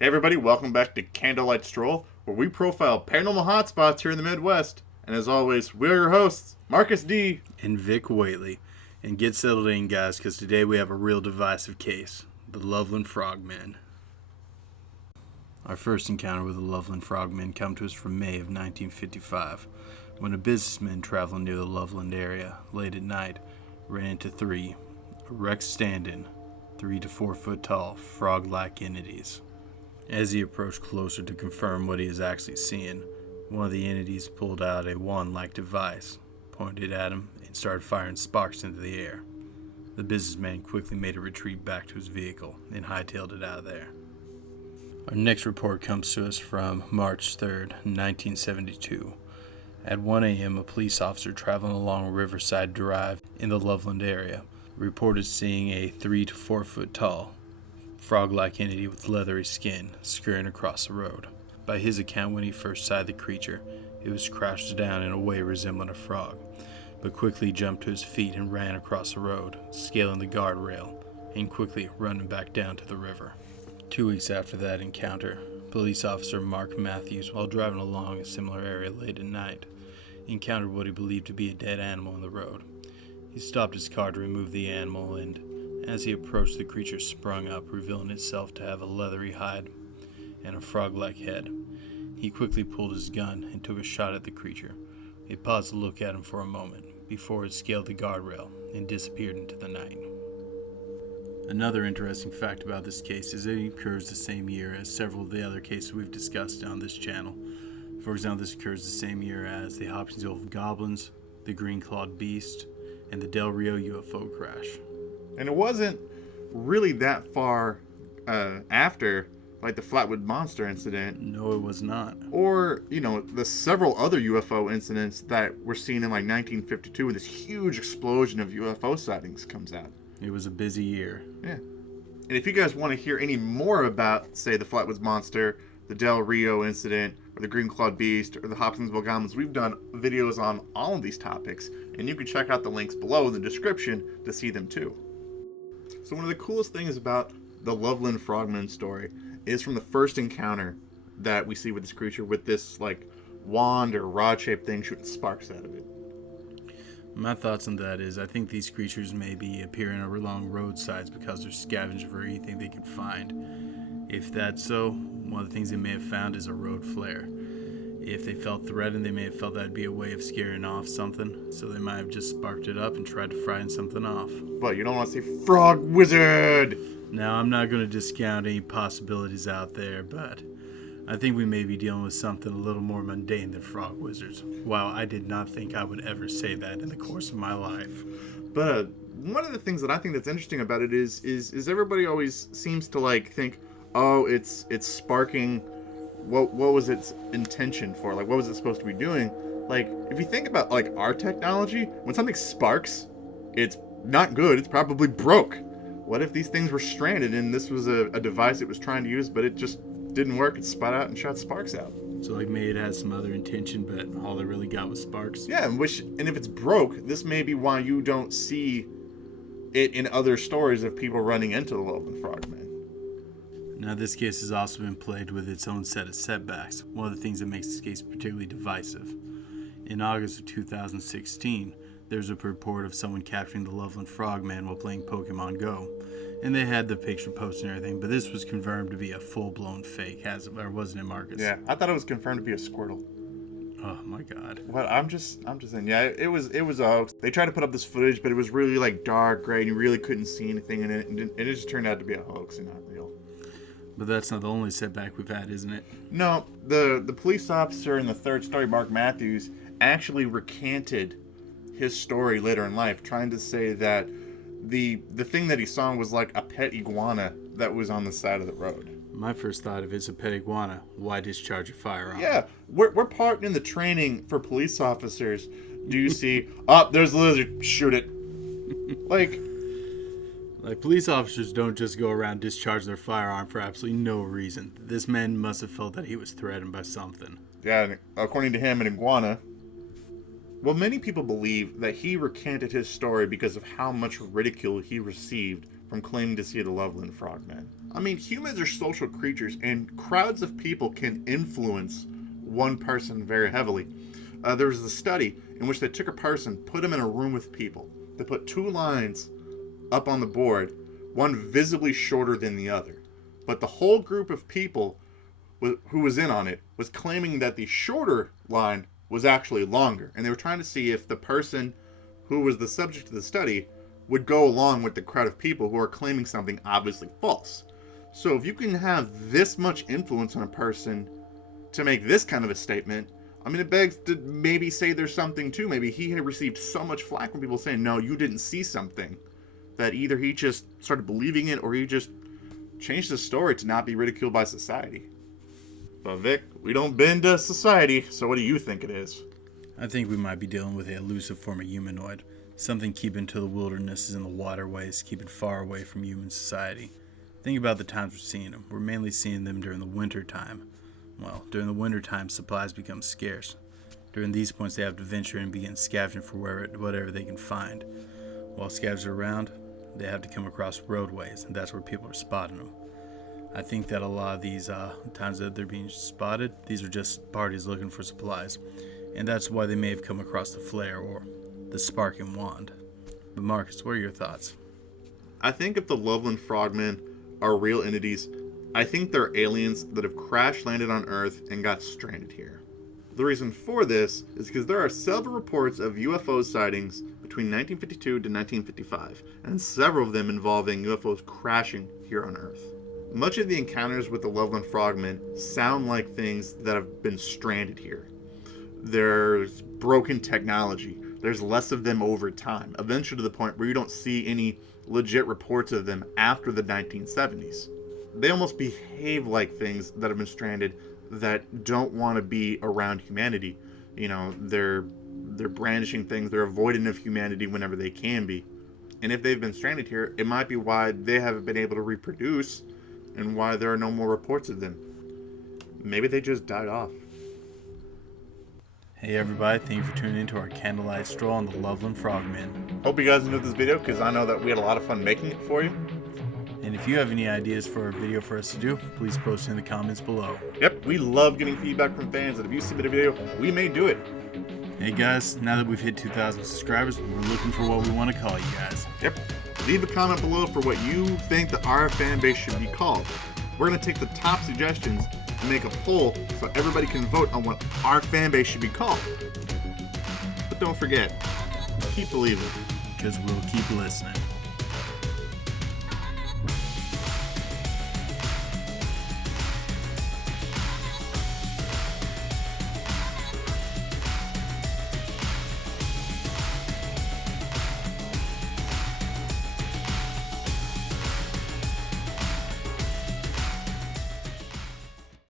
Hey everybody, welcome back to Candlelight Stroll, where we profile paranormal hotspots here in the Midwest. And as always, we're your hosts, Marcus D. and Vic Whateley. And get settled in, guys, because today we have a real divisive case. The Loveland Frogmen. Our first encounter with the Loveland Frogmen come to us from May of 1955, when a businessman traveling near the Loveland area, late at night, ran into three erect stand-in, 3 to 4 foot tall, frog-like entities. As he approached closer to confirm what he is actually seeing, one of the entities pulled out a wand-like device, pointed at him, and started firing sparks into the air. The businessman quickly made a retreat back to his vehicle and hightailed it out of there. Our next report comes to us from March 3rd, 1972. At 1 a.m., a police officer traveling along Riverside Drive in the Loveland area reported seeing a 3 to 4 foot tall, frog-like entity with leathery skin scurrying across the road. By his account, when he first sighted the creature, it was crouched down in a way resembling a frog, but quickly jumped to his feet and ran across the road, scaling the guardrail, and quickly running back down to the river. 2 weeks after that encounter, police officer Mark Matthews, while driving along a similar area late at night, encountered what he believed to be a dead animal in the road. He stopped his car to remove the animal, and as he approached, the creature sprung up, revealing itself to have a leathery hide and a frog-like head. He quickly pulled his gun and took a shot at the creature. He paused to look at him for a moment before it scaled the guardrail and disappeared into the night. Another interesting fact about this case is that it occurs the same year as several of the other cases we've discussed on this channel. For example, this occurs the same year as the Hopkinsville Goblins, the Green-Clawed Beast, and the Rio UFO crash. And it wasn't really that far after, like, the Flatwoods Monster incident. No, it was not. Or, the several other UFO incidents that were seen in, like, 1952 when this huge explosion of UFO sightings comes out. It was a busy year. Yeah. And if you guys want to hear any more about, say, the Flatwoods Monster, the Del Rio incident, or the Green-Clawed Beast, or the Hopkinsville Goblins, we've done videos on all of these topics, and you can check out the links below in the description to see them too. So one of the coolest things about the Loveland Frogmen story is from the first encounter that we see with this creature, with this, like, wand or rod-shaped thing shooting sparks out of it. My thoughts on that is I think these creatures may be appearing along roadsides because they're scavenging for anything they can find. If that's so, one of the things they may have found is a road flare. If they felt threatened, they may have felt that'd be a way of scaring off something, so they might have just sparked it up and tried to frighten something off. But you don't want to say frog wizard! Now, I'm not going to discount any possibilities out there, but I think we may be dealing with something a little more mundane than frog wizards. Wow, I did not think I would ever say that in the course of my life. But one of the things that I think that's interesting about it is everybody always seems to, like, think, oh, it's sparking. What was its intention for? Like, what was it supposed to be doing? Like, if you think about, like, our technology, when something sparks, it's not good. It's probably broke. What if these things were stranded and this was a device it was trying to use, but it just didn't work? It spat out and shot sparks out. So, like, maybe it had some other intention, but all it really got was sparks? Yeah, and if it's broke, this may be why you don't see it in other stories of people running into the Loveland Frogmen. Now, this case has also been plagued with its own set of setbacks, one of the things that makes this case particularly divisive. In August of 2016, there was a report of someone capturing the Loveland Frogmen while playing Pokemon Go, and they had the picture posted and everything, but this was confirmed to be a full-blown fake, wasn't it, Marcus? Yeah, I thought it was confirmed to be a Squirtle. Oh my God. Well, I'm just saying, yeah, it was a hoax. They tried to put up this footage, but it was really, like, dark, gray, and you really couldn't see anything in it, and it just turned out to be a hoax and not real. But that's not the only setback we've had, isn't it? No, the police officer in the third story, Mark Matthews, actually recanted his story later in life, trying to say that the thing that he saw was like a pet iguana that was on the side of the road. My first thought, if it's a pet iguana, why discharge a firearm? Yeah, we're part in the training for police officers. Do you see, oh, there's a lizard, shoot it. Like, police officers don't just go around discharge their firearm for absolutely no reason. This man must have felt that he was threatened by something. Yeah, according to him, an iguana. Well, many people believe that he recanted his story because of how much ridicule he received from claiming to see the Loveland Frogmen. I mean, humans are social creatures, and crowds of people can influence one person very heavily. There was a study in which they took a person, put him in a room with people. They put two lines up on the board, one visibly shorter than the other. But the whole group of people who was in on it was claiming that the shorter line was actually longer. And they were trying to see if the person who was the subject of the study would go along with the crowd of people who are claiming something obviously false. So if you can have this much influence on a person to make this kind of a statement, I mean, it begs to maybe say there's something too. Maybe he had received so much flack from people saying, no, you didn't see something, that either he just started believing it or he just changed the story to not be ridiculed by society. But Vic, we don't bend to society, so what do you think it is? I think we might be dealing with an elusive form of humanoid. Something keeping to the wildernesses and the waterways, keeping far away from human society. Think about the times we're seeing them. We're mainly seeing them during the winter time. Well, during the winter time, supplies become scarce. During these points, they have to venture and begin scavenging for whatever they can find. While scavengers are around, they have to come across roadways, and that's where people are spotting them. I think that a lot of these times that they're being spotted, these are just parties looking for supplies. And that's why they may have come across the flare or the spark and wand. But Marcus, what are your thoughts? I think if the Loveland Frogmen are real entities, I think they're aliens that have crash landed on Earth and got stranded here. The reason for this is because there are several reports of UFO sightings between 1952 to 1955, and several of them involving UFOs crashing here on Earth. Much of the encounters with the Loveland Frogmen sound like things that have been stranded here. There's broken technology. There's less of them over time, eventually to the point where you don't see any legit reports of them after the 1970s. They almost behave like things that have been stranded that don't want to be around humanity. You know, they're brandishing things, they're avoidant of humanity whenever they can be. And if they've been stranded here, it might be why they haven't been able to reproduce and why there are no more reports of them. Maybe they just died off. Hey everybody, thank you for tuning in to our Candlelight Stroll on the Loveland Frogmen. Hope you guys enjoyed this video, because I know that we had a lot of fun making it for you. And if you have any ideas for a video for us to do, please post in the comments below. Yep, we love getting feedback from fans, and if you submit a video, we may do it. Hey guys, now that we've hit 2,000 subscribers, we're looking for what we want to call you guys. Yep, leave a comment below for what you think that our fan base should be called. We're going to take the top suggestions and make a poll so everybody can vote on what our fan base should be called. But don't forget, keep believing. Because we'll keep listening.